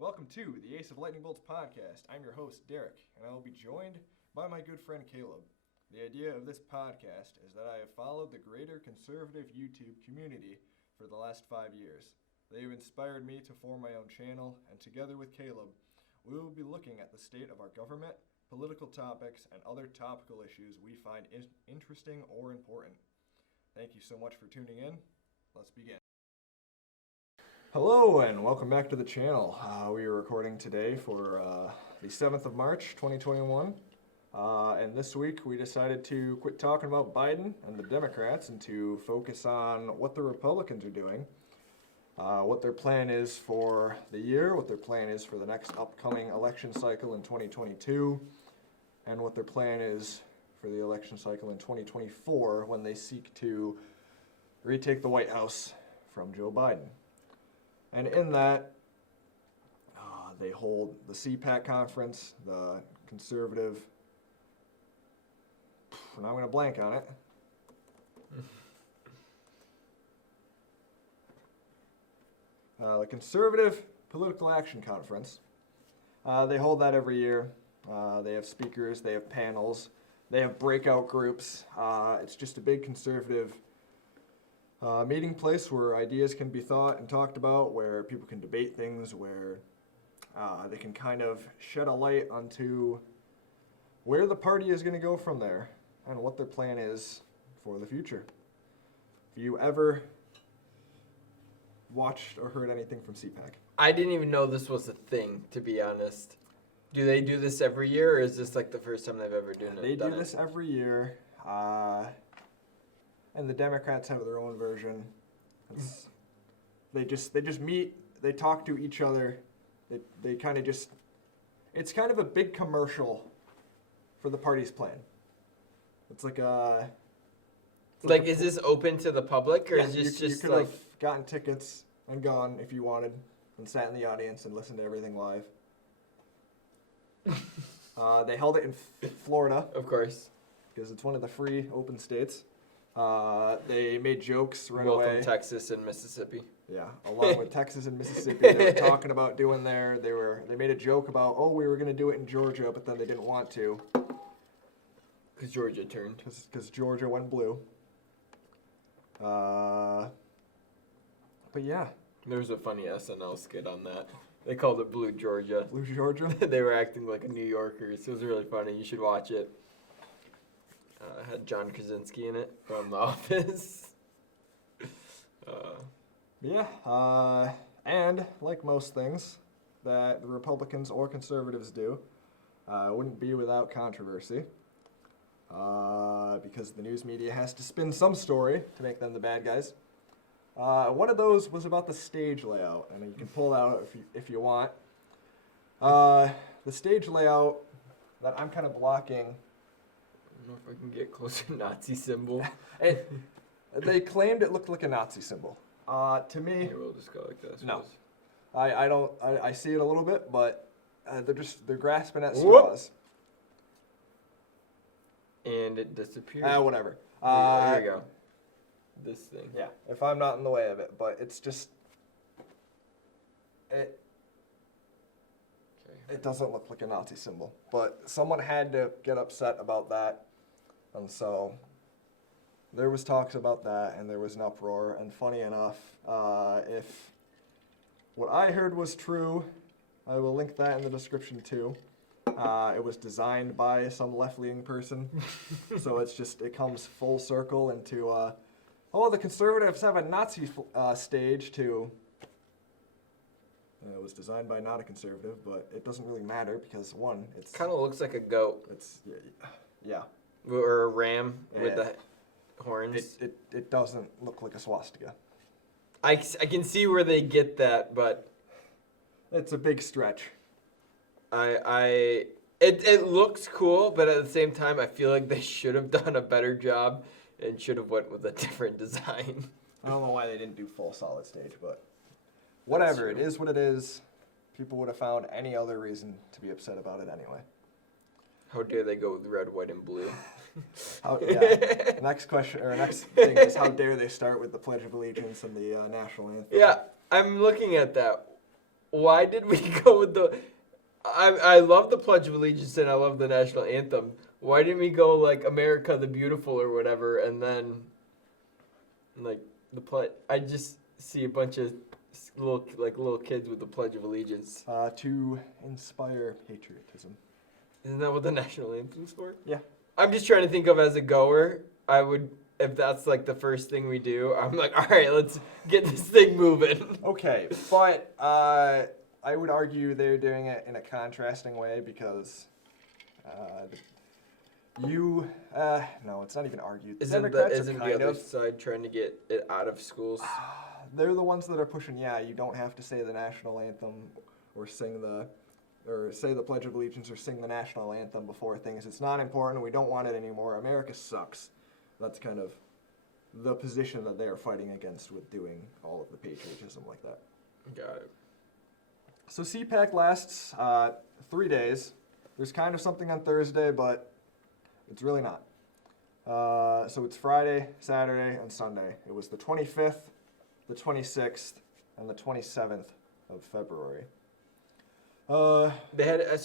Welcome to the Ace of Lightning Bolts podcast. I'm your host, Derek, and I will be joined by my good friend, Caleb. The idea of this podcast is that I have followed the greater conservative YouTube community for the last 5 years. They have inspired me to form my own channel, and together with Caleb, we will be looking at the state of our government, political topics, and other topical issues we find interesting or important. Thank you so much for tuning in. Let's begin. Hello and welcome back to the channel. We are recording today for the 7th of March, 2021. And this week we decided to quit talking about Biden and the Democrats and to focus on what the Republicans are doing, what their plan is for the year, what their plan is for the next upcoming election cycle in 2022, and what their plan is for the election cycle in 2024 when they seek to retake the White House from Joe Biden. And in that, they hold the CPAC conference, the conservative, and I'm going to blank on it. The Conservative Political Action Conference. They hold that every year. They have speakers, they have panels, they have breakout groups. It's just a big conservative meeting place where ideas can be thought and talked about, where people can debate things, where they can kind of shed a light onto where the party is going to go from there and what their plan is for the future. If you ever watched or heard anything from CPAC? I didn't even know this was a thing, to be honest. Do they do this every year, or is this like the first time they've ever done it? They do this every year. And the Democrats have their own version. They just meet, they talk to each other. They kind of just, it's kind of a big commercial for the party's plan. It's like a... Like, is this open to the public, or yeah, is this you just could like... have gotten tickets and gone if you wanted and sat in the audience and listened to everything live. They held it in Florida. Of course. Because it's one of the free open states. They made jokes right Welcome away. Texas and Mississippi. Yeah, along with Texas and Mississippi, they were talking about doing there. They made a joke about, we were going to do it in Georgia, but then they didn't want to. Because Georgia turned. Because Georgia went blue. But yeah. There was a funny SNL skit on that. They called it Blue Georgia. Blue Georgia? They were acting like a New Yorkers. It was really funny. You should watch it. Had John Krasinski in it from The Office. And like most things that the Republicans or conservatives do, wouldn't be without controversy. Because the news media has to spin some story to make them the bad guys. One of those was about the stage layout, and you can pull that out if you want. The stage layout that I'm kind of blocking. I don't know if I can get closer to Nazi symbol. They claimed it looked like a Nazi symbol. To me, Here, we'll just go like this. no. I see it a little bit, but they're grasping at straws. And it disappeared. Whatever. Here we go. This thing. Yeah, if I'm not in the way of it, but it's just it doesn't look like a Nazi symbol. But someone had to get upset about that, and so there was talks about that, and there was an uproar. And funny enough, if what I heard was true, I will link that in the description too. It was designed by some left-leaning person, so it comes full circle into, the conservatives have a Nazi stage too. It was designed by not a conservative, but it doesn't really matter because one, it's kind of looks like a goat. It's yeah. Or a ram with the horns. It doesn't look like a swastika. I can see where they get that, but it's a big stretch. It looks cool, but at the same time, I feel like they should have done a better job and should have went with a different design. I don't know why they didn't do full solid stage, but whatever. It is what it is. People would have found any other reason to be upset about it anyway. How dare they go with red, white, and blue? Next question, or next thing is, how dare they start with the Pledge of Allegiance and the national anthem? Yeah, I'm looking at that. why did we go with the? I love the Pledge of Allegiance and I love the national anthem. Why didn't we go like America the Beautiful or whatever, and then like the pledge? I just see a bunch of little kids with the Pledge of Allegiance. To inspire patriotism. Isn't that what the national anthem's for? Yeah. I'm just trying to think of as a goer. I would, if that's like the first thing we do, I'm like, all right, let's get this thing moving. Okay, but I would argue they're doing it in a contrasting way because no, it's not even argued. The Democrats are Isn't kind the other of side trying to get it out of schools? they're the ones that are pushing. Yeah, you don't have to say the national anthem or say the Pledge of Allegiance or sing the national anthem before things. It's not important. We don't want it anymore. America sucks. That's kind of the position that they are fighting against with doing all of the patriotism like that. Got it. So CPAC lasts 3 days. There's kind of something on Thursday, but it's really not. So it's Friday, Saturday, and Sunday. It was the 25th, the 26th, and the 27th of February. So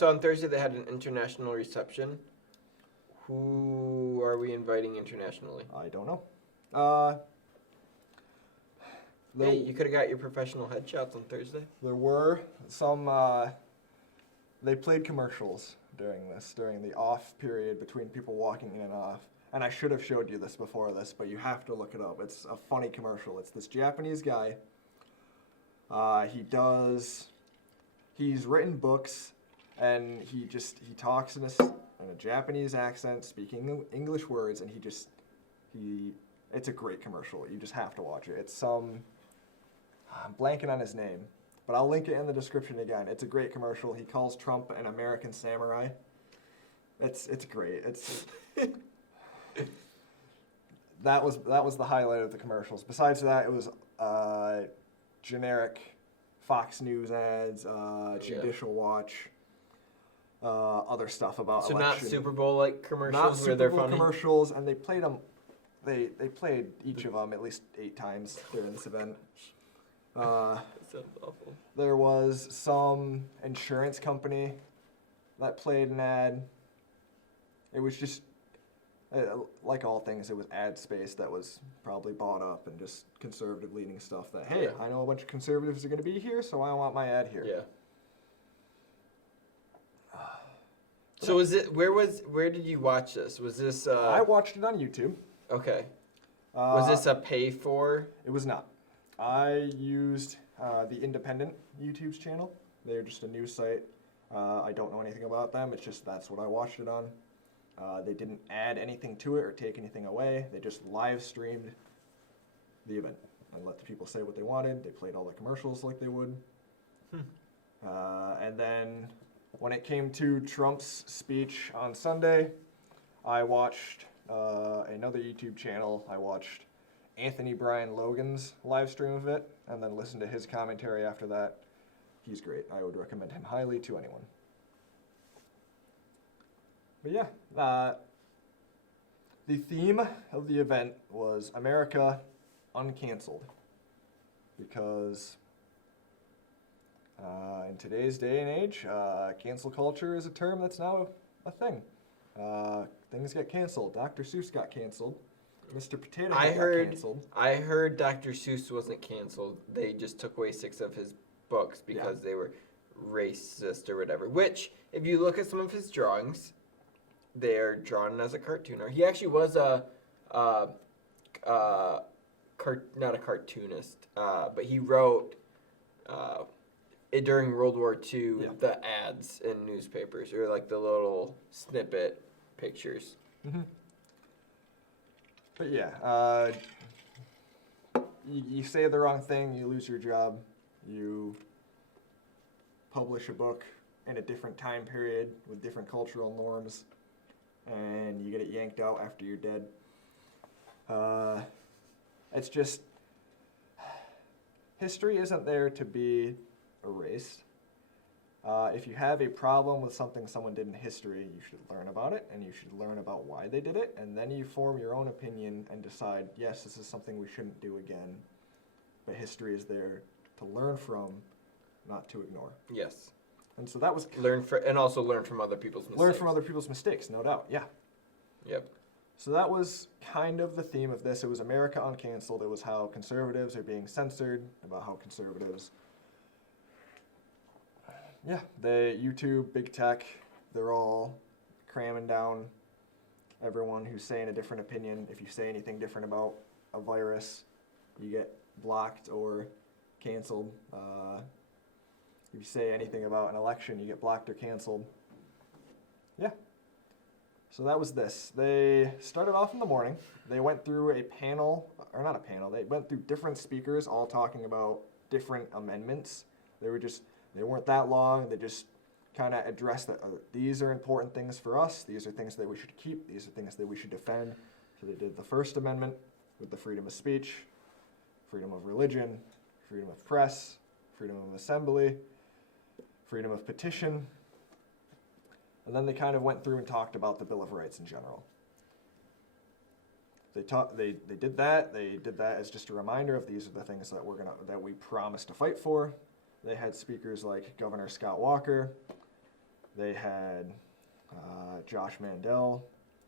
on Thursday they had an international reception. Who are we inviting internationally? I don't know. Hey, you could have got your professional headshots on Thursday. There were some. They played commercials during the off period between people walking in and off. And I should have showed you this before this, but you have to look it up. It's a funny commercial. It's this Japanese guy. He's written books, and he talks in a Japanese accent, speaking English words, and it's a great commercial. You just have to watch it. It's I'm blanking on his name, but I'll link it in the description again. It's a great commercial. He calls Trump an American samurai. It's great. That was the highlight of the commercials. Besides that, it was generic Fox News ads, Judicial Watch, other stuff about so election. not Super Bowl like commercials Not where Super they're Bowl funny. commercials, and they played them. They played each of them at least 8 times during this event. That sounds awful. There was some insurance company that played an ad. It was just, like all things, it was ad space that was probably bought up and just conservative leaning stuff that, hey, I know a bunch of conservatives are going to be here, so I want my ad here. Yeah. So where did you watch this? Was this I watched it on YouTube. Okay. Was this a pay for? It was not. I used the Independent YouTube's channel. They're just a news site. I don't know anything about them. It's just that's what I watched it on. They didn't add anything to it or take anything away. They just live streamed the event and let the people say what they wanted. They played all the commercials like they would. And then when it came to Trump's speech on Sunday, I watched another YouTube channel. I watched Anthony Brian Logan's live stream of it and then listened to his commentary after that. He's great. I would recommend him highly to anyone. But yeah, the theme of the event was America Uncanceled, because in today's day and age, cancel culture is a term that's now a thing. Things get canceled. Dr. Seuss got canceled. Mr. Potato Head got canceled. I heard Dr. Seuss wasn't canceled. They just took away 6 of his books because they were racist or whatever. Which, if you look at some of his drawings, they're drawn as a cartooner. He actually was not a cartoonist, but he wrote during World War II the ads in newspapers, or like the little snippet pictures. Mm-hmm. But yeah, you say the wrong thing, you lose your job. You publish a book in a different time period with different cultural norms, and you get it yanked out after you're dead. It's just, history isn't there to be erased. If you have a problem with something someone did in history, you should learn about it, and you should learn about why they did it, and then you form your own opinion and decide, yes, this is something we shouldn't do again. But history is there to learn from not to ignore. Yes. And so that was Also learn from other people's mistakes. learn from other people's mistakes, no doubt. Yeah. Yep. So that was kind of the theme of this. It was America Uncanceled. It was how conservatives are being censored, about how conservatives, YouTube, big tech, they're all cramming down everyone who's saying a different opinion. If you say anything different about a virus, you get blocked or canceled. If you say anything about an election, you get blocked or canceled. Yeah. So that was this. They started off in the morning. They went through a panel, or not a panel, they went through different speakers all talking about different amendments. They weren't that long. They just kind of addressed that these are important things for us. These are things that we should keep. These are things that we should defend. So they did the First Amendment with the freedom of speech, freedom of religion, freedom of press, freedom of assembly, freedom of petition. And then they kind of went through and talked about the Bill of Rights in general. They did that. They did that as just a reminder of these are the things that we promised to fight for. They had speakers like Governor Scott Walker. They had Josh Mandel,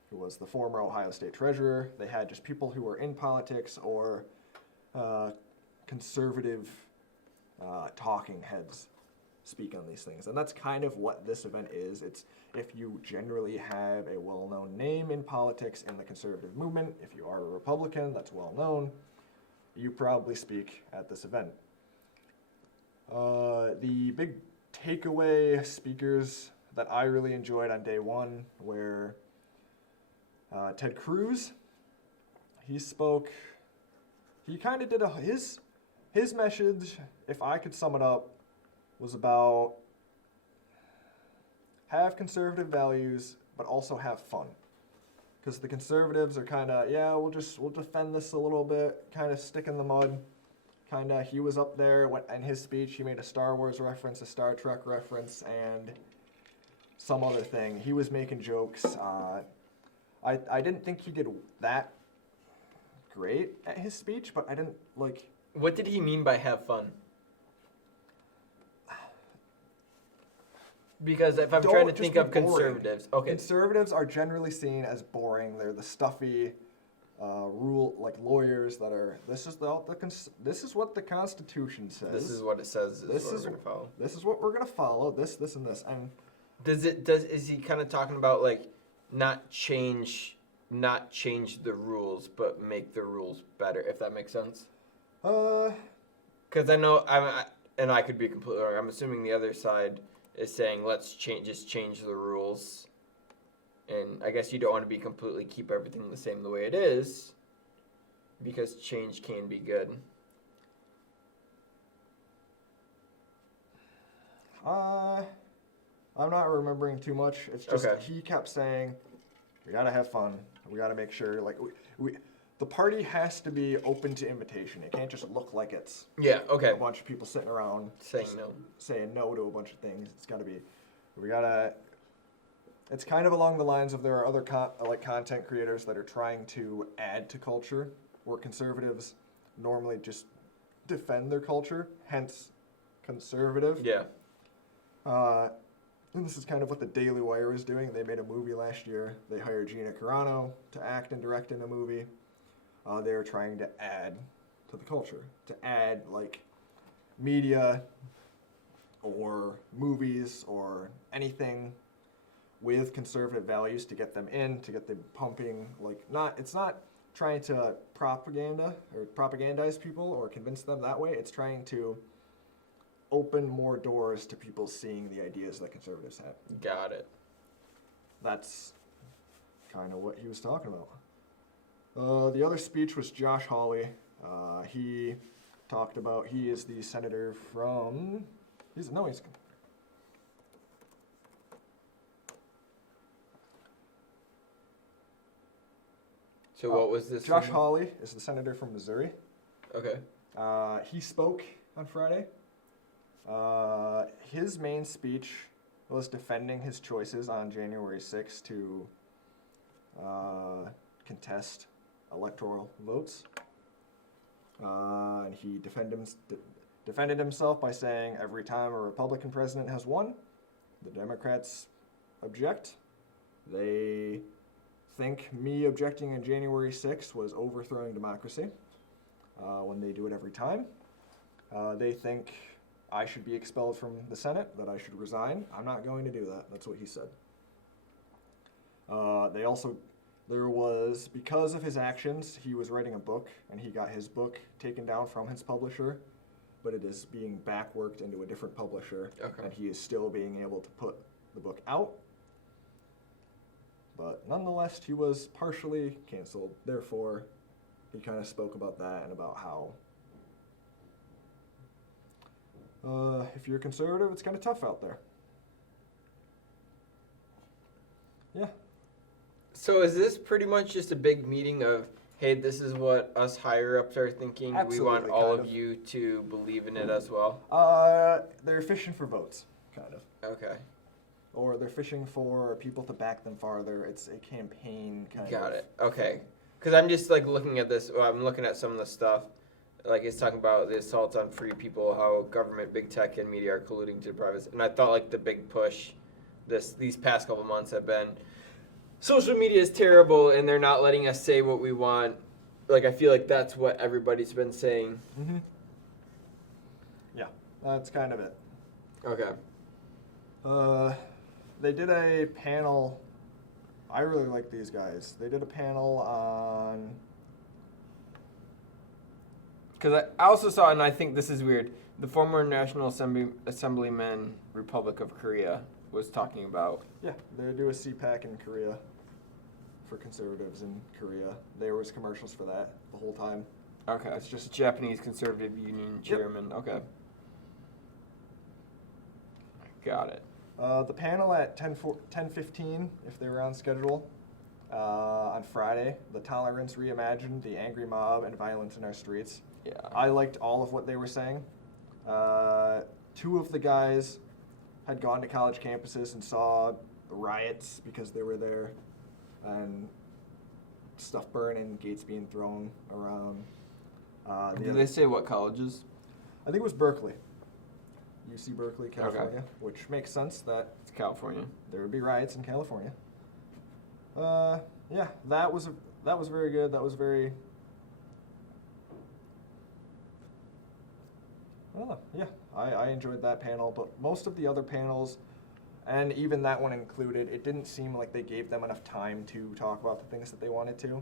who was the former Ohio State Treasurer. They had just people who were in politics or conservative talking heads speak on these things. And that's kind of what this event is. It's if you generally have a well-known name in politics in the conservative movement, if you are a Republican that's well-known, you probably speak at this event. The big takeaway speakers that I really enjoyed on day one were Ted Cruz. He spoke, he kind of did his message, if I could sum it up, was about have conservative values, but also have fun. Because the conservatives are kind of, we'll defend this a little bit, kind of stick in the mud. Kind of, he was up there in his speech, he made a Star Wars reference, a Star Trek reference, and some other thing. He was making jokes. I didn't think he did that great at his speech, but I didn't like... What did he mean by have fun? Because if I'm trying to think of conservatives, okay. Conservatives are generally seen as boring. They're the stuffy, lawyers that are. This is what the Constitution says. This is what it says. This is what we're gonna follow. This is what we're gonna follow. This, and this. And is he kind of talking about like not change the rules, but make the rules better? If that makes sense. Because I know and I could be completely wrong. I'm assuming the other side is saying let's change the rules, and I guess you don't want to keep everything the same the way it is, because change can be good. I'm not remembering too much. It's just He kept saying, we gotta have fun. We gotta make sure the party has to be open to invitation. It can't just look like it's a bunch of people sitting around saying no to a bunch of things. It's got to be, it's kind of along the lines of there are other content creators that are trying to add to culture, where conservatives normally just defend their culture, hence conservative. Yeah. And this is kind of what the Daily Wire is doing. They made a movie last year. They hired Gina Carano to act and direct in a movie. They're trying to add to the culture, to add media or movies or anything with conservative values to get them in, to get them pumping. It's not trying to propagandize people or convince them that way. It's trying to open more doors to people seeing the ideas that conservatives have. Got it. That's kind of what he was talking about. The other speech was Josh Hawley. He talked about, he is the senator from, So what was this? Josh Hawley is the senator from Missouri. Okay. He spoke on Friday. His main speech was defending his choices on January 6th to contest electoral votes. And he defended defended himself by saying every time a Republican president has won, the Democrats object. They think me objecting on January 6th was overthrowing democracy when they do it every time. They think I should be expelled from the Senate, that I should resign. I'm not going to do that. That's what he said. There was, because of his actions, he was writing a book, and he got his book taken down from his publisher, but it is being backworked into a different publisher, and he is still being able to put the book out. But nonetheless, he was partially canceled. Therefore, he kind of spoke about that and about how if you're conservative, it's kind of tough out there. Yeah. So is this pretty much just a big meeting of, hey, this is what us higher ups are thinking. Absolutely, we want all of you to believe in it as well? They're fishing for votes, kind of. Okay. Or they're fishing for people to back them farther. It's a campaign kind of. Got it. Okay. Because I'm just like looking at this. Well, I'm looking at some of the stuff. Like it's talking about the assaults on free people, how government, big tech, and media are colluding to deprive us. And I thought like the big push these past couple months have been social media is terrible and they're not letting us say what we want. Like I feel like that's what everybody's been saying. Mm-hmm. Yeah, that's kind of it. Okay. They did a panel. I really like these guys. They did a panel on. Because I also saw, and I think this is weird, the former National Assemblyman Republic of Korea was talking about. Yeah, they do a CPAC in Korea for conservatives in Korea. There was commercials for that the whole time. Okay. It's just Japanese Conservative Union Chairman. Yep. Okay. Got it. The panel at 10:15, if they were on schedule, on Friday, the Tolerance Reimagined, the Angry Mob, and Violence in Our Streets. Yeah. I liked all of what they were saying. Two of the guys had gone to college campuses and saw the riots because they were there, and stuff burning, gates being thrown around. Did they say what colleges? I think it was Berkeley. UC Berkeley, California, which makes sense that It's California. there would be riots in California. Yeah, that was very good. That was very. I don't know. Yeah, I enjoyed that panel, but most of the other panels, and even that one included, it didn't seem like they gave them enough time to talk about the things that they wanted to.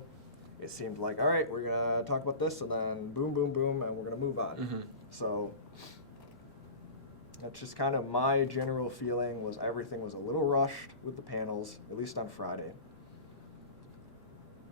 It seemed like, all right, we're gonna talk about this, and then boom, boom, boom, and we're gonna move on. Mm-hmm. So that's just kind of my general feeling. Was everything was a little rushed with the panels, at least on Friday.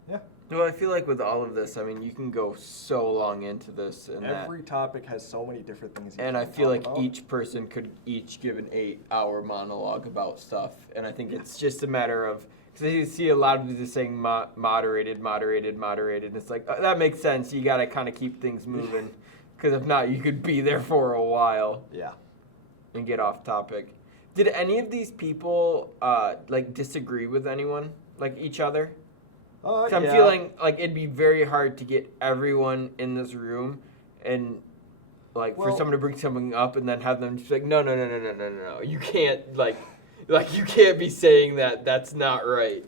Yeah. Well, I feel like with all of this, I mean, you can go so long into this, and Every topic has so many different things. and I feel like each person could each give an 8-hour monologue about stuff, and I think it's just a matter of, because you see a lot of these saying moderated, and it's like, that makes sense. You got to kind of keep things moving, because if not, you could be there for a while. Yeah. And get off topic. Did any of these people like disagree with anyone, like each other? So I'm feeling like it'd be very hard to get everyone in this room and like for someone to bring something up and then have them just like, no. You can't like you can't be saying that. That's not right.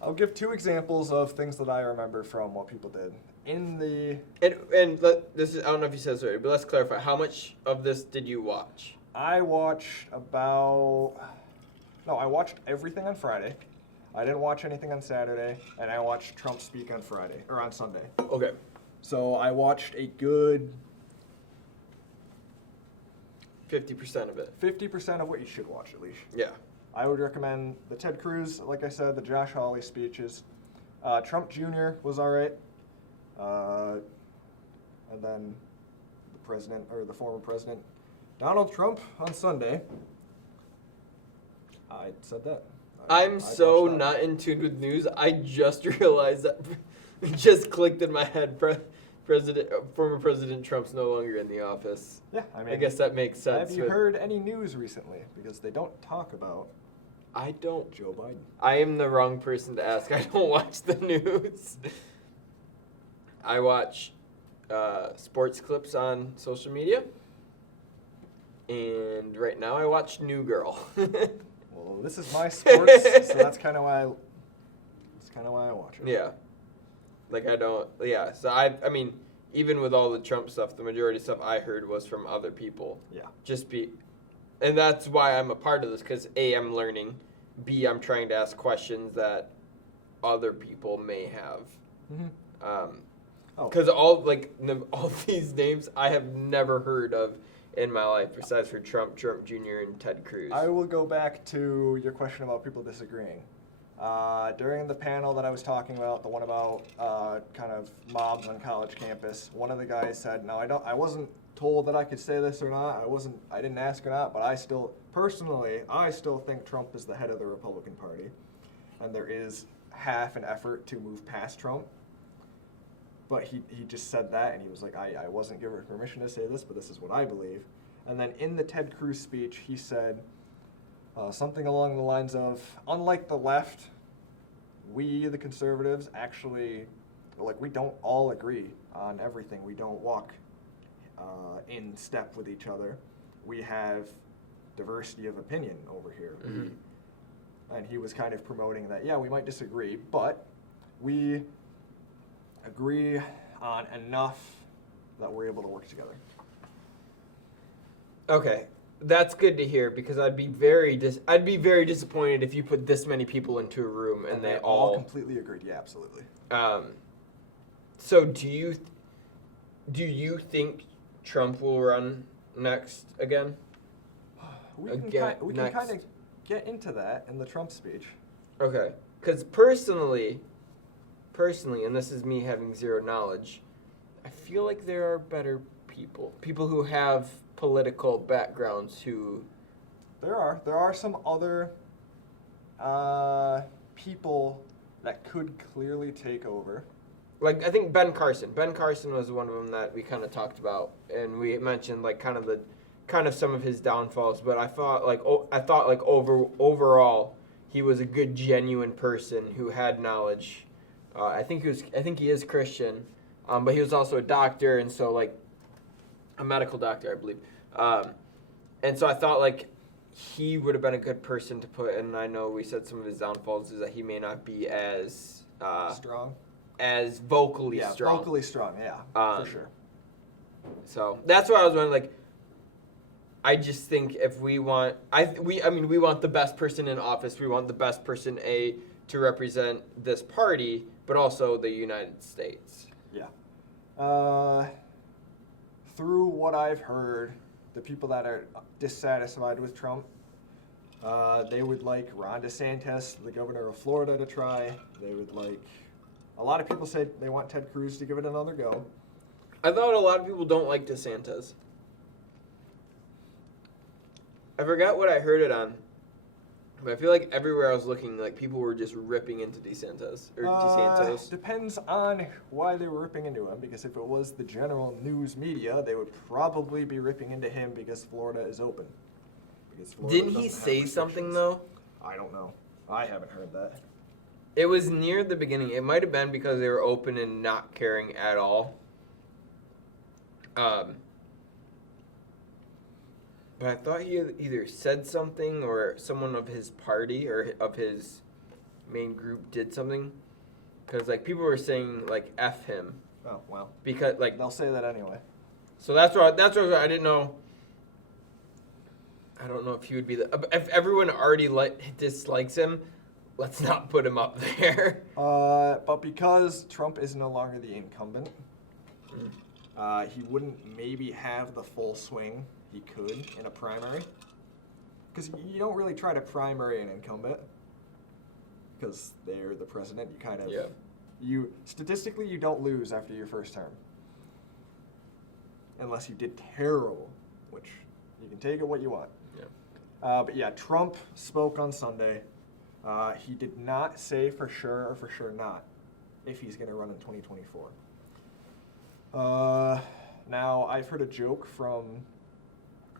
I'll give two examples of things that I remember from what people did. This is, I don't know if you said this already, but let's clarify. How much of this did you watch? I watched everything on Friday. I didn't watch anything on Saturday, and I watched Trump speak on Sunday. Okay. So I watched a good 50% of it. 50% of what you should watch, at least. Yeah. I would recommend the Ted Cruz, like I said, the Josh Hawley speeches. Trump Jr. was all right. And then the former president, Donald Trump on Sunday. I said that. I'm so not in tune with news. I just realized that. It just clicked in my head. Former President Trump's no longer in the office. Yeah, I guess that makes sense. Have you heard any news recently? Because they don't talk about. I don't. Joe Biden. I am the wrong person to ask. I don't watch the news. I watch sports clips on social media. And right now I watch New Girl. Well, this is my sports, so that's kind of why I watch it. Yeah. Like I don't. Yeah. So I mean, even with all the Trump stuff, the majority of stuff I heard was from other people. Yeah. And that's why I'm a part of this, because A, I'm learning. B, I'm trying to ask questions that other people may have. Because all these names I have never heard of in my life, besides for Trump Jr. and Ted Cruz. I will go back to your question about people disagreeing. During the panel that I was talking about, the one about kind of mobs on college campus, one of the guys said, "No, I wasn't told that I could say this or not. I didn't ask or not, but I still think Trump is the head of the Republican Party, and there is half an effort to move past Trump." But he just said that, and he was like, I wasn't given permission to say this, but this is what I believe. And then in the Ted Cruz speech, he said something along the lines of, unlike the left, we, the conservatives, actually, we don't all agree on everything. We don't walk in step with each other. We have diversity of opinion over here. And he was kind of promoting that, yeah, we might disagree, but we agree on enough that we're able to work together. Okay, that's good to hear, because I'd be very disappointed if you put this many people into a room and they all completely agreed. Yeah, absolutely. So do you think Trump will run next again? We can kind of get into that in the Trump speech. Okay, because personally, and this is me having zero knowledge, I feel like there are better people who have political backgrounds who... There are some other people that could clearly take over. Like, I think Ben Carson was one of them that we kind of talked about, and we mentioned like kind of some of his downfalls, but I thought overall he was a good, genuine person who had knowledge. I think he is Christian, but he was also a doctor, and so like a medical doctor, I believe. And so I thought like he would have been a good person to put. And I know we said some of his downfalls is that he may not be as strong, as vocally strong. Yeah, vocally strong. Yeah, for sure. So that's why I was wondering. Like, I just think if we want, we want the best person in office. We want the best person to represent this party, but also the United States. Yeah. Through what I've heard, the people that are dissatisfied with Trump, they would like Ron DeSantis, the governor of Florida, to try. They would like... A lot of people say they want Ted Cruz to give it another go. I thought a lot of people don't like DeSantis. I forgot what I heard it on, but I feel like everywhere I was looking, like people were just ripping into DeSantis. Depends on why they were ripping into him, because if it was the general news media, they would probably be ripping into him because Florida is open. Didn't he say something though? I don't know. I haven't heard that. It was near the beginning. It might have been because they were open and not caring at all. But I thought he either said something or someone of his party or of his main group did something. Because, like, people were saying, like, F him. Oh, well. Because, like... They'll say that anyway. So that's what I didn't know. I don't know if he would be if everyone already dislikes him, let's not put him up there. But because Trump is no longer the incumbent, he wouldn't maybe have the full swing he could in a primary. Because you don't really try to primary an incumbent. Because they're the president. You kind of... Statistically, you don't lose after your first term. Unless you did terrible, which you can take it what you want. Yeah. But yeah, Trump spoke on Sunday. He did not say for sure or for sure not if he's going to run in 2024. Now, I've heard a joke from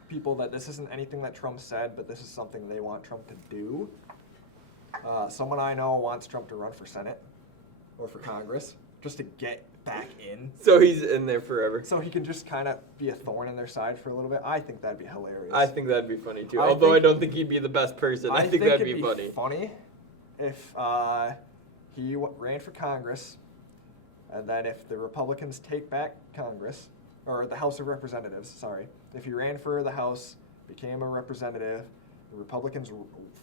people that this isn't anything that Trump said, but this is something they want Trump to do. Someone I know wants Trump to run for Senate or for Congress just to get back in. So he's in there forever. So he can just kind of be a thorn in their side for a little bit. I think that'd be hilarious. I think that'd be funny too. I Although I think- don't think he'd be the best person. I think that'd it'd be funny. funny if he ran for Congress, and then if the Republicans take back Congress, or the House of Representatives, sorry. If he ran for the House, became a representative, the Republicans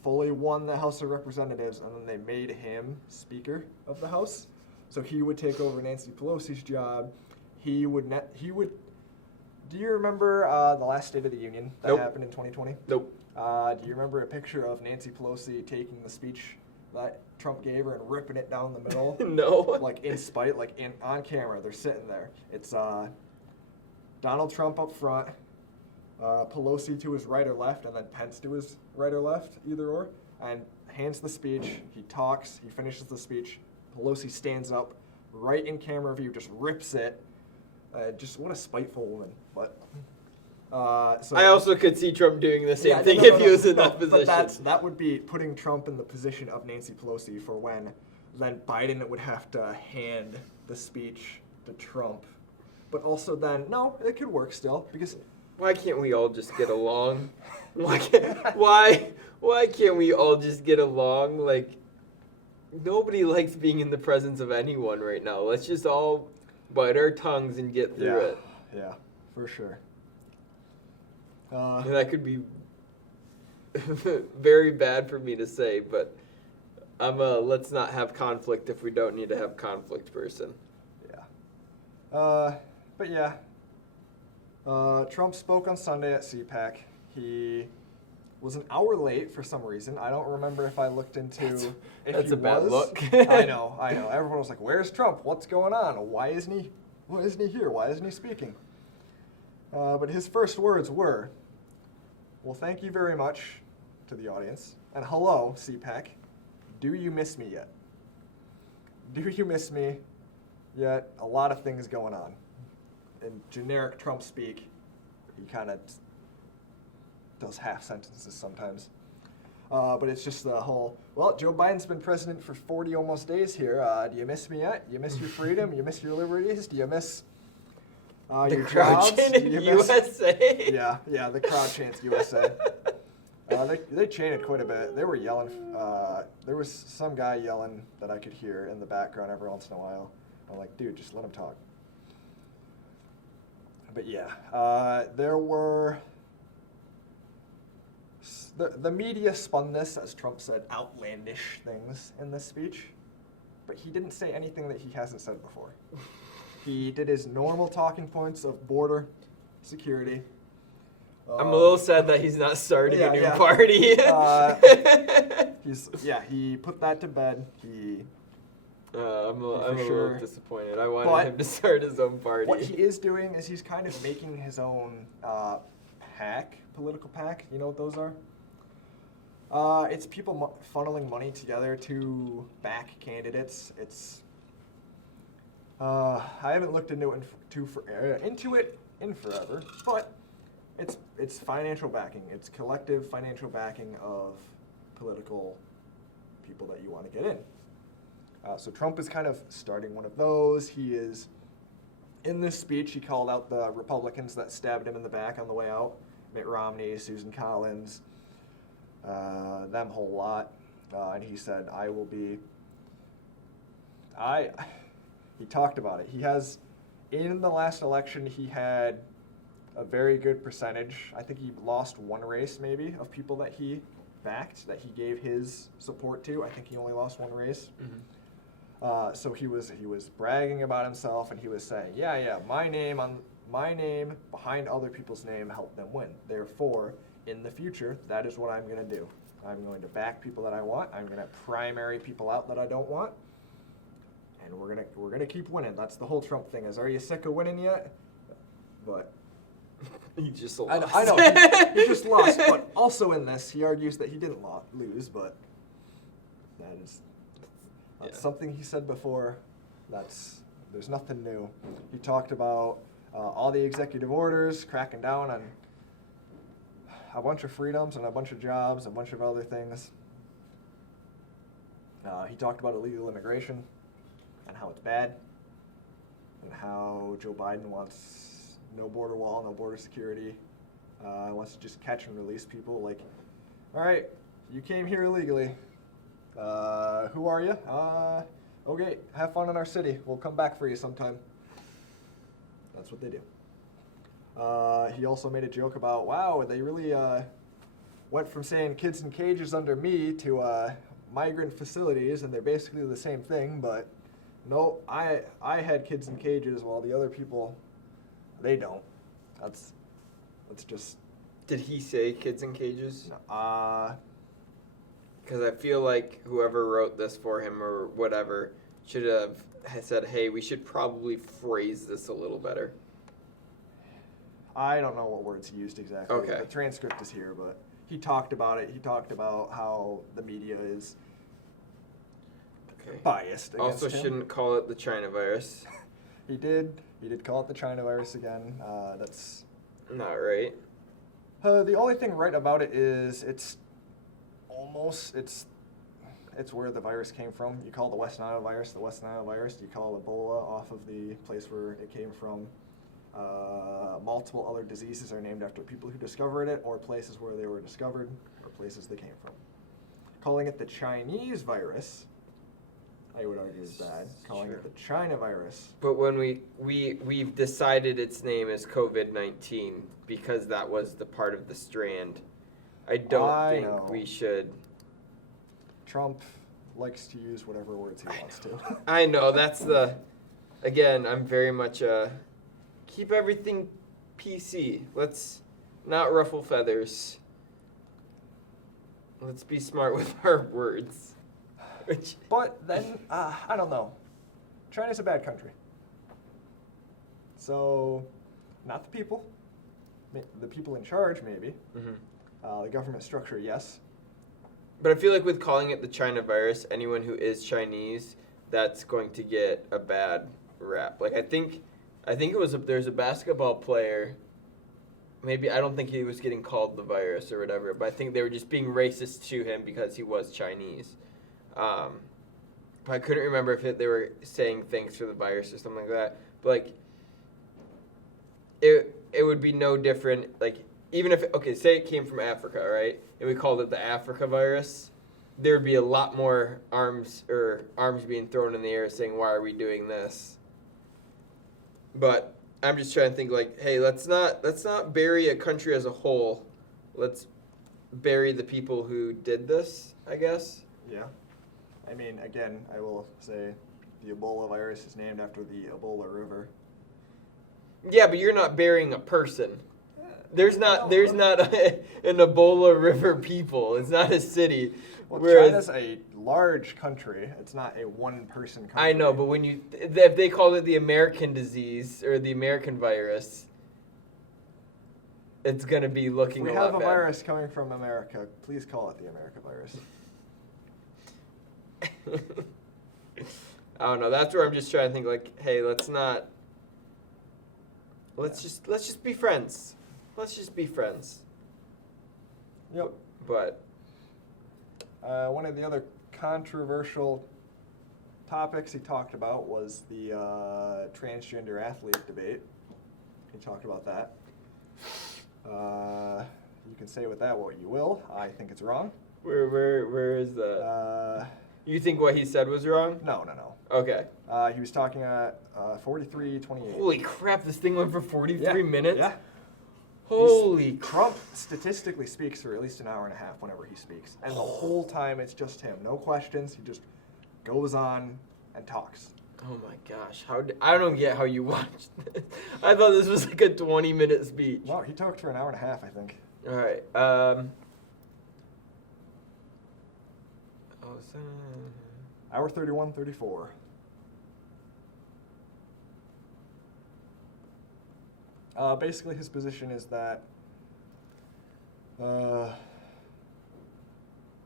fully won the House of Representatives, and then they made him Speaker of the House. So he would take over Nancy Pelosi's job. He would. Do you remember the last State of the Union that Nope. happened in 2020? Nope. Do you remember a picture of Nancy Pelosi taking the speech that Trump gave her and ripping it down the middle? No. Like in spite, like on camera, they're sitting there. It's Donald Trump up front, Pelosi to his right or left, and then Pence to his right or left, either or, and hands the speech. He talks. He finishes the speech. Pelosi stands up, right in camera view, just rips it. Just what a spiteful woman. But so I also could see Trump doing the same yeah, thing no, if he was in that but position. that would be putting Trump in the position of Nancy Pelosi for when then Biden would have to hand the speech to Trump. But also then, no, it could work still because Why can't we all just get along? Why can't we all just get along? Like, nobody likes being in the presence of anyone right now. Let's just all bite our tongues and get through it. Yeah, for sure. And that could be very bad for me to say, but I'm a let's not have conflict if we don't need to have conflict person. Yeah. But yeah. Trump spoke on Sunday at CPAC. He was an hour late for some reason. I don't remember if I looked into if That's he a bad was. look. I know. Everyone was like, "Where's Trump? What's going on? Why isn't he here? Why isn't he speaking?" But his first words were, "Well, thank you very much to the audience, and hello, CPAC. Do you miss me yet? Do you miss me yet? A lot of things going on." In generic Trump speak, he kind of does half sentences sometimes. But it's just the whole, well, Joe Biden's been president for 40 almost days here. Do you miss me yet? You miss your freedom? You miss your liberties? Do you miss The your crowd jobs? chanted Do you miss- USA. Yeah, the crowd chants USA. They chanted quite a bit. They were yelling. There was some guy yelling that I could hear in the background every once in a while. I'm like, dude, just let him talk. But yeah, there were. The media spun this, as Trump said, outlandish things in this speech, but he didn't say anything that he hasn't said before. He did his normal talking points of border security. I'm a little sad that he's not starting a new yeah. party. He put that to bed. I'm a sure. little disappointed. I wanted But him to start his own party. What he is doing is he's kind of making his own political PAC. You know what those are? It's people funneling money together to back candidates. It's I haven't looked into it in forever, but it's financial backing. It's collective financial backing of political people that you want to get in. So Trump is kind of starting one of those. He is, in this speech, he called out the Republicans that stabbed him in the back on the way out. Mitt Romney, Susan Collins, them whole lot. And he said, he talked about it. In the last election, he had a very good percentage. I think he lost one race, maybe, of people that he backed, that he gave his support to. I think he only lost one race. Mm-hmm. So he was bragging about himself, and he was saying, yeah, my name behind other people's name helped them win. Therefore, in the future, that is what I'm going to do. I'm going to back people that I want. I'm going to primary people out that I don't want, and we're gonna keep winning. That's the whole Trump thing. Are you sick of winning yet? But He just lost. I know he just lost. But also in this, he argues that he didn't lose, but that's something he said before. There's nothing new. He talked about all the executive orders, cracking down on a bunch of freedoms and a bunch of jobs, a bunch of other things. He talked about illegal immigration and how it's bad. and how Joe Biden wants no border wall, no border security, wants to just catch and release people. Like, all right, you came here illegally. Who are you? Okay, have fun in our city. We'll come back for you sometime. That's what they do. He also made a joke about, wow, they really went from saying kids in cages under me to migrant facilities, and they're basically the same thing, but no, I had kids in cages while the other people, they don't. That's just... Did he say kids in cages? Uh, Because I feel like whoever wrote this for him or whatever should have said, hey, we should probably phrase this a little better. I don't know what words he used exactly. Okay. The transcript is here, but he talked about it. He talked about how the media is biased against Also, him. shouldn't call it the China virus. He did call it the China virus again. That's Not right. the only thing right about it is it's where the virus came from. You call the West Nile virus the West Nile virus. You call Ebola off of the place where it came from. Multiple other diseases are named after people who discovered it, or places where they were discovered, or places they came from. Calling it the Chinese virus, I would argue, is bad. Calling it the China virus. But when we've decided its name is COVID-19 because that was the part of the strand, I don't think we should. Trump likes to use whatever words he wants to. I know, again, I'm very much keep everything PC. Let's not ruffle feathers. Let's be smart with our words. But then, I don't know. China's a bad country. So, not the people. The people in charge, maybe. Mm-hmm. The government structure, yes. But I feel like with calling it the China virus, anyone who is Chinese, that's going to get a bad rap. Like, I think it was there's a basketball player. Maybe I don't think he was getting called the virus or whatever, but I think they were just being racist to him because he was Chinese. But I couldn't remember if they were saying thanks for the virus or something like that. But like, it would be no different. Like, even if say it came from Africa, right, and we called it the Africa virus, there would be a lot more arms being thrown in the air saying, why are we doing this? But I'm just trying to think like, hey, let's not bury a country as a whole. Let's bury the people who did this, I guess. Yeah. I mean, again, I will say the Ebola virus is named after the Ebola River. Yeah, but you're not burying a person. There's not an Ebola River people. It's not a city. Well, Whereas, China's a large country. It's not a one-person country. I know, but if they called it the American disease or the American virus, it's going to be looking a lot bad. We have a virus coming from America. Please call it the America virus. I don't know. That's where I'm just trying to think like, hey, let's just be friends. Let's just be friends. Yep. But one of the other controversial topics he talked about was the transgender athlete debate. He talked about that. You can say with that what you will. I think it's wrong. Where is that? You think what he said was wrong? No. Okay. He was talking at 43:28. Holy crap! This thing went for 43 minutes. Yeah. Holy Trump statistically speaks for at least an hour and a half whenever he speaks, and the whole time it's just him, no questions. He just goes on and talks. Oh my gosh! I don't get how you watched this. I thought this was like a 20-minute speech. No, he talked for an hour and a half, I think. All right. Hour 31:34. Basically, his position is that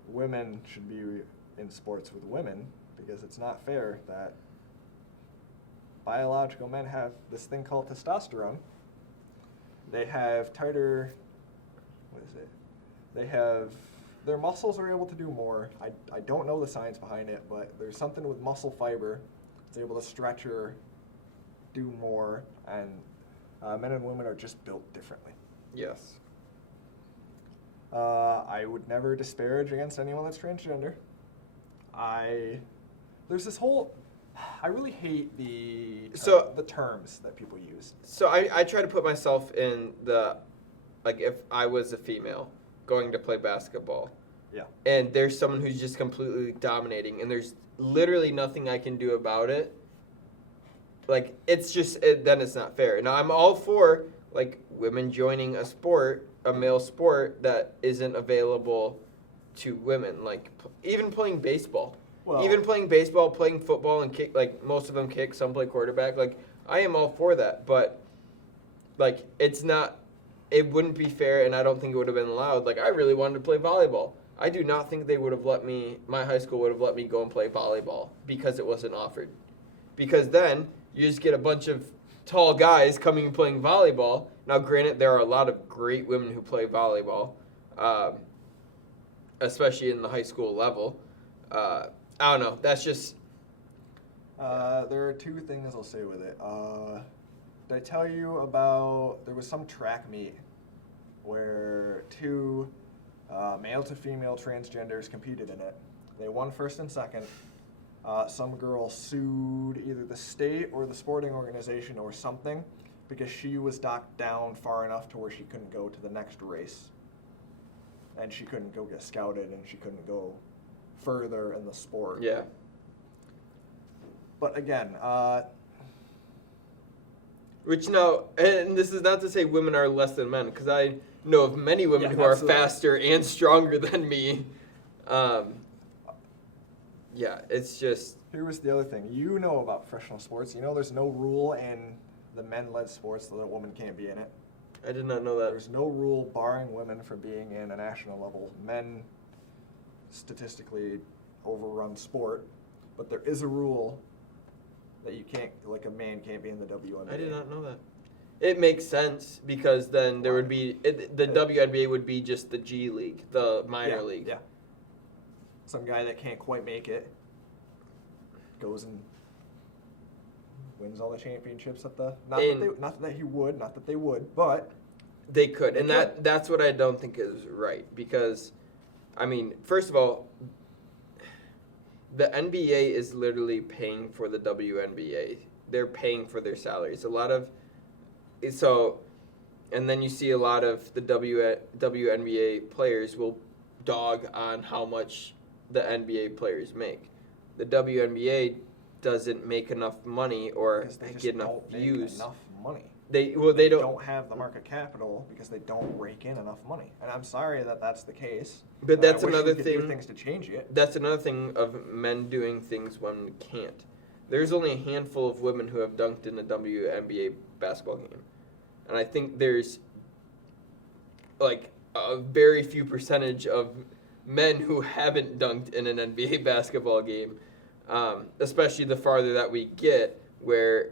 women should be in sports with women because it's not fair that biological men have this thing called testosterone. They have tighter, their muscles are able to do more. I don't know the science behind it, but there's something with muscle fiber that's able to stretch or do more, and men and women are just built differently. Yes. I would never disparage against anyone that's transgender. There's this whole, I really hate the terms that people use. So I try to put myself in like if I was a female going to play basketball. Yeah. And there's someone who's just completely dominating, and there's literally nothing I can do about it. Like, it's just, then it's not fair. Now, I'm all for, like, women joining a male sport that isn't available to women. Like, even playing baseball. Well, Even playing baseball, playing football, and kick, like, most of them kick, some play quarterback. Like, I am all for that. But, like, it wouldn't be fair, and I don't think it would have been allowed. Like, I really wanted to play volleyball. I do not think they would have my high school would have let me go and play volleyball because it wasn't offered. Because then you just get a bunch of tall guys coming and playing volleyball. Now, granted, there are a lot of great women who play volleyball, especially in the high school level. I don't know. That's just... there are two things I'll say with it. Did I tell you about, there was some track meet where two male to female transgenders competed in it. They won first and second. Some girl sued either the state or the sporting organization or something because she was knocked down far enough to where she couldn't go to the next race. And she couldn't go get scouted, and she couldn't go further in the sport. Yeah. But again, which now, and this is not to say women are less than men, because I know of many women who absolutely. are faster and stronger than me. Yeah, it's just... here was the other thing. You know about professional sports. You know there's no rule in the men-led sports that a woman can't be in it. I did not know that. There's no rule barring women from being in a national level. Men statistically overrun sport, but there is a rule that you can't, like a man can't be in the WNBA. I did not know that. It makes sense because then there would be, the WNBA would be just the G League, the minor league. Yeah. Some guy that can't quite make it goes and wins all the championships at the, not that they would, but they could. And that's what I don't think is right because, I mean, first of all, the NBA is literally paying for the WNBA. They're paying for their salaries. And then you see a lot of the WNBA players will dog on how much the NBA players make. The WNBA doesn't make enough money or get enough views. Enough money. They don't have the market capital because they don't rake in enough money. And I'm sorry that that's the case. But that's I wish another we could thing. do things to change it. That's another thing of men doing things when we can't. There's only a handful of women who have dunked in a WNBA basketball game. And I think there's like a very few percentage of men who haven't dunked in an NBA basketball game, especially the farther that we get, where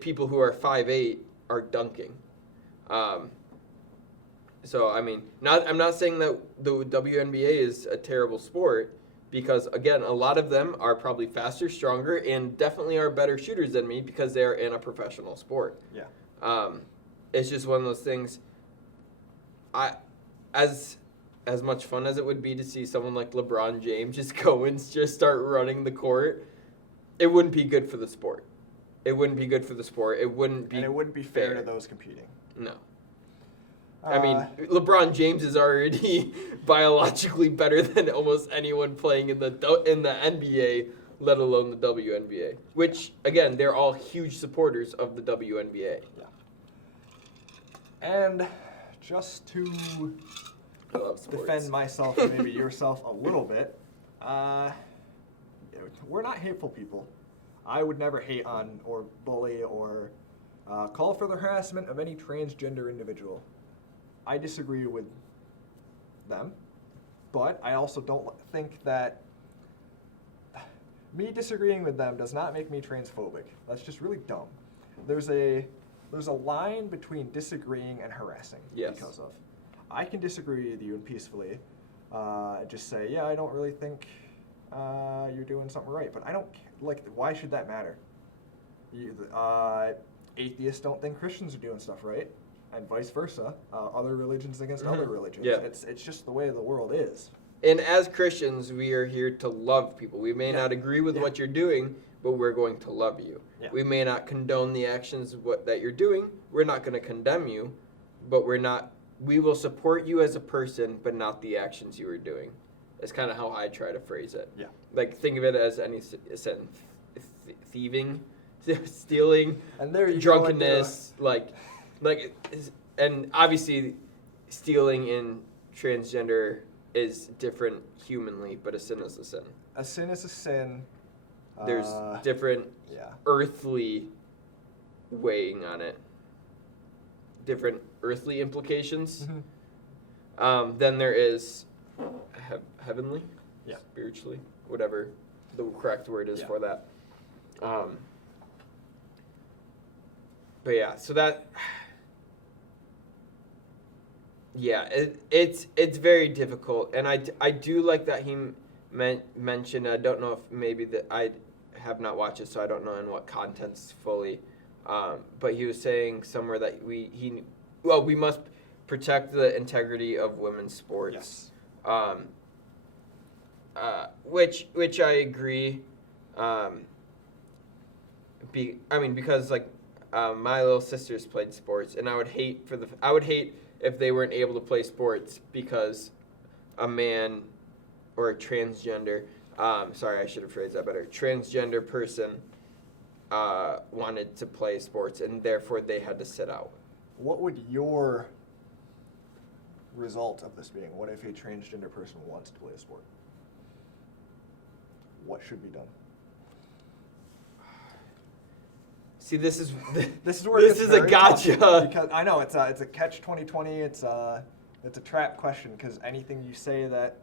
people who are 5'8" are dunking. So I mean, I'm not saying that the WNBA is a terrible sport, because again, a lot of them are probably faster, stronger, and definitely are better shooters than me because they're in a professional sport. Yeah. It's just one of those things. As much fun as it would be to see someone like LeBron James just go and just start running the court, it wouldn't be good for the sport. It wouldn't be good for the sport. It wouldn't be. And it wouldn't be fair to those competing. No. I mean, LeBron James is already biologically better than almost anyone playing in the NBA, let alone the WNBA. Which, again, they're all huge supporters of the WNBA. Yeah. And just to defend myself and maybe yourself a little bit, we're not hateful people. I would never hate on or bully or call for the harassment of any transgender individual. I disagree with them, but I also don't think that me disagreeing with them does not make me transphobic. That's just really dumb. There's a line between disagreeing and harassing. Yes. Because of, I can disagree with you and peacefully just say, yeah, I don't really think you're doing something right, but I don't like. Why should that matter? atheists don't think Christians are doing stuff right, and vice versa. Other religions against other religions. Yeah. It's just the way the world is. And as Christians, we are here to love people. We may not agree with Yeah. what you're doing, but we're going to love you. Yeah. We may not condone the actions that you're doing. We're not going to condemn you, but we will support you as a person, but not the actions you are doing. That's kind of how I try to phrase it. Yeah. Like, think of it as any sin. Thieving, stealing, And there you drunkenness, and obviously stealing in transgender is different humanly, but a sin is a sin. A sin is a sin. There's different Yeah. earthly weighing on it, different earthly implications. Then there is heavenly, Yeah. spiritually, whatever the correct word is for that. But yeah, so that, yeah, it's very difficult, and I do like that he mentioned. I don't know if maybe that I have not watched it, so I don't know in what contents fully. But he was saying somewhere that we must protect the integrity of women's sports. Yes. Which I agree. Because like my little sisters played sports, and I would hate if they weren't able to play sports because a man or a transgender. Sorry, I should have phrased that better. Transgender person wanted to play sports, and therefore they had to sit out. What would your result of this being? What if a transgender person wants to play a sport? What should be done? See, this is where it this gets is a very tough, gotcha. because I know it's a catch 2020. It's a trap question, because anything you say that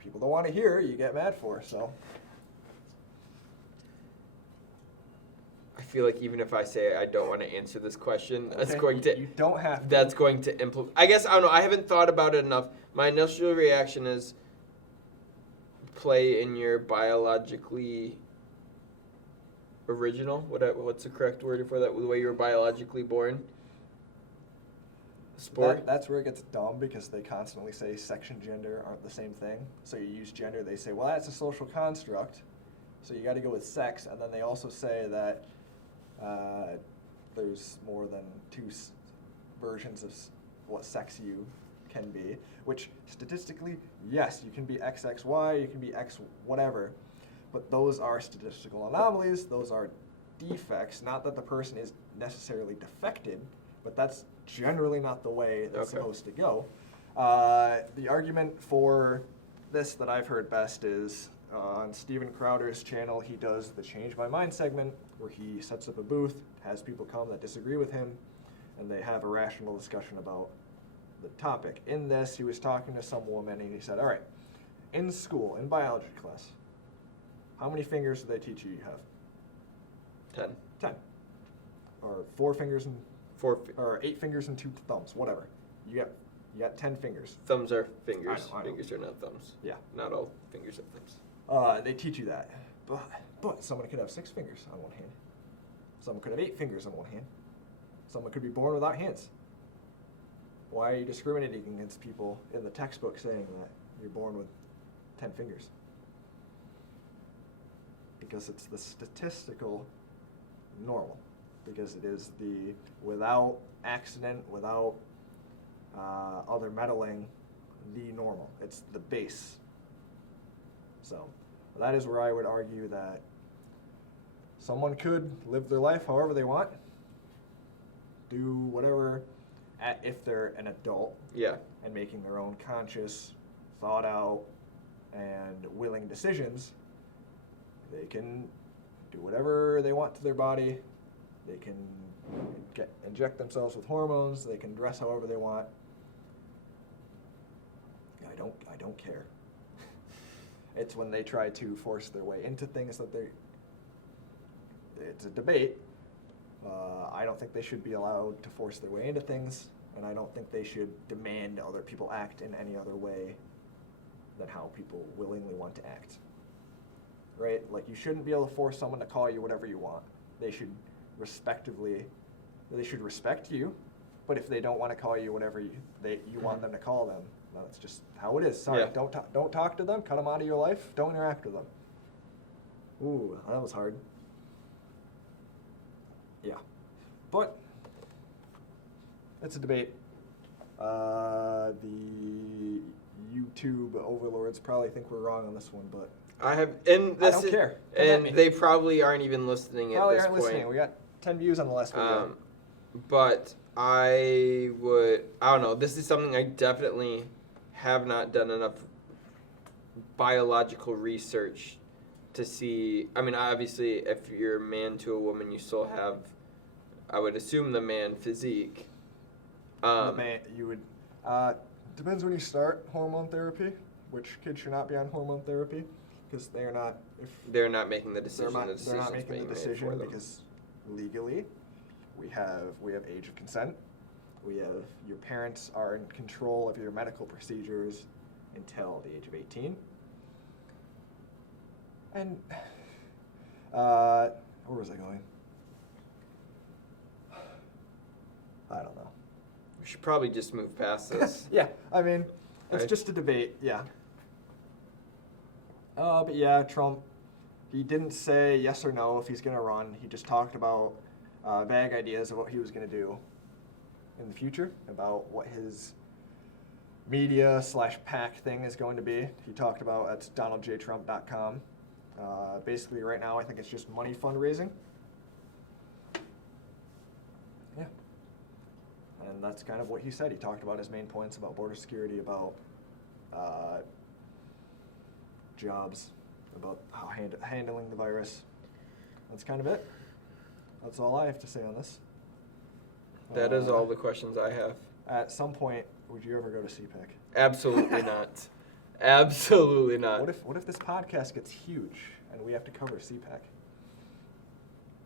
people don't want to hear, you get mad for. So I feel like even if I say I don't want to answer this question, that's okay, going to you don't have to. that's going to implement. I guess I don't know. I haven't thought about it enough. My initial reaction is play in your biologically original. What's the correct word for that? The way you were biologically born. Sport. That's where it gets dumb, because they constantly say sex and gender aren't the same thing. So you use gender, they say, well, that's a social construct, so you got to go with sex. And then they also say that there's more than two versions of what sex you can be, which statistically, yes, you can be XXY, you can be X whatever, but those are statistical anomalies, those are defects, not that the person is necessarily defected, but that's generally not the way it's supposed to go. The argument for this that I've heard best is on Steven Crowder's channel. He does the Change My Mind segment, where he sets up a booth, has people come that disagree with him, and they have a rational discussion about the topic. In this, he was talking to some woman, and he said, all right, in school, in biology class, how many fingers do they teach you have? 10. Or 4 fingers and or 8 fingers and 2 thumbs, whatever. You got 10 fingers. Thumbs are fingers. I know. Fingers are not thumbs. Yeah. Not all fingers are thumbs. They teach you that. But someone could have 6 fingers on one hand. Someone could have 8 fingers on one hand. Someone could be born without hands. Why are you discriminating against people in the textbook saying that you're born with 10 fingers? Because it's the statistical normal. Because it is the without accident, without other meddling, the normal. It's the base. So that is where I would argue that someone could live their life however they want, do whatever, if they're an adult, and making their own conscious, thought out, and willing decisions. They can do whatever they want to their body. They can inject themselves with hormones. They can dress however they want. I don't care. It's when they try to force their way into things that it's a debate. I don't think they should be allowed to force their way into things, and I don't think they should demand other people act in any other way than how people willingly want to act. Right? Like, you shouldn't be able to force someone to call you whatever you want. They should respectively, they should respect you. But if they don't want to call you whatever you want them to call them, that's just how it is. Sorry, Yeah. don't talk to them. Cut them out of your life. Don't interact with them. Ooh, that was hard. Yeah, but it's a debate. The YouTube overlords probably think we're wrong on this one, but I don't care. Come at me. And they probably aren't even listening probably at this aren't point. listening. We got 10 views on the last video. But I don't know, this is something I definitely have not done enough biological research to see. I mean, obviously, if you're a man to a woman, you still have, I would assume, the man physique. Depends when you start hormone therapy, which kids should not be on hormone therapy, because they're not making the decision. They're not making the decision for them. because legally, we have age of consent. Your parents are in control of your medical procedures until the age of 18. And where was I going? I don't know. We should probably just move past this. Yeah, I mean, it's Right. just a debate, yeah. But yeah, Trump, he didn't say yes or no if he's going to run. He just talked about vague ideas of what he was going to do in the future, about what his media/PAC thing is going to be. He talked about at donaldjtrump.com. Basically, right now, I think it's just money fundraising. Yeah. And that's kind of what he said. He talked about his main points about border security, about jobs, about how handling the virus. That's kind of it. That's all I have to say on this. That is all the questions I have. At some point, would you ever go to CPAC? Absolutely not. Absolutely not. What if this podcast gets huge and we have to cover CPAC?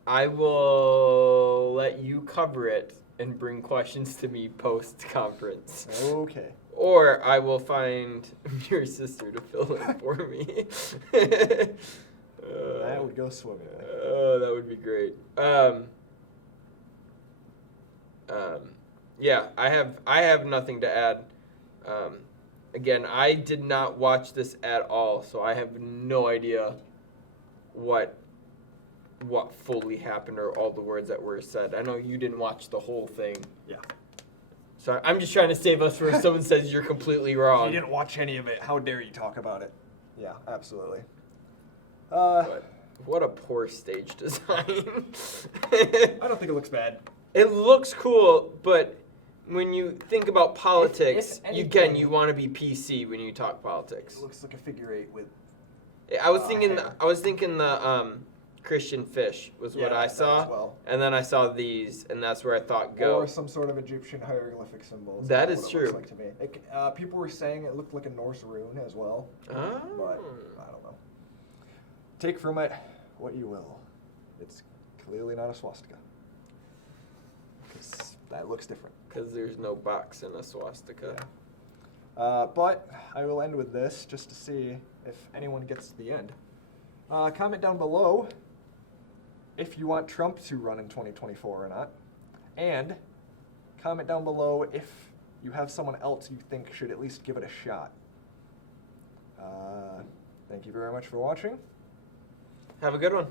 I will let you cover it and bring questions to me post-conference. Okay. Or I will find your sister to fill in for me. That would go swimmingly. Oh, that would be great. Yeah, I have nothing to add. Again, I did not watch this at all, so I have no idea what fully happened or all the words that were said. I know you didn't watch the whole thing. Yeah. So I'm just trying to save us from if someone says you're completely wrong. You didn't watch any of it. How dare you talk about it? Yeah, absolutely. But what a poor stage design. I don't think it looks bad. It looks cool, but when you think about politics, if anything, you want to be PC when you talk politics. It looks like a figure eight with. I was thinking hair. the Christian fish was what I that saw, as well. and then I saw these, and that's where I thought go. Or some sort of Egyptian hieroglyphic symbols. That That's is what true. It looks like to me. People were saying it looked like a Norse rune as well, but I don't know. Take from it what you will. It's clearly not a swastika. Because that looks different. Because there's no box in a swastika. Yeah. But I will end with this just to see if anyone gets to the end. Comment down below if you want Trump to run in 2024 or not. And comment down below if you have someone else you think should at least give it a shot. Thank you very much for watching. Have a good one.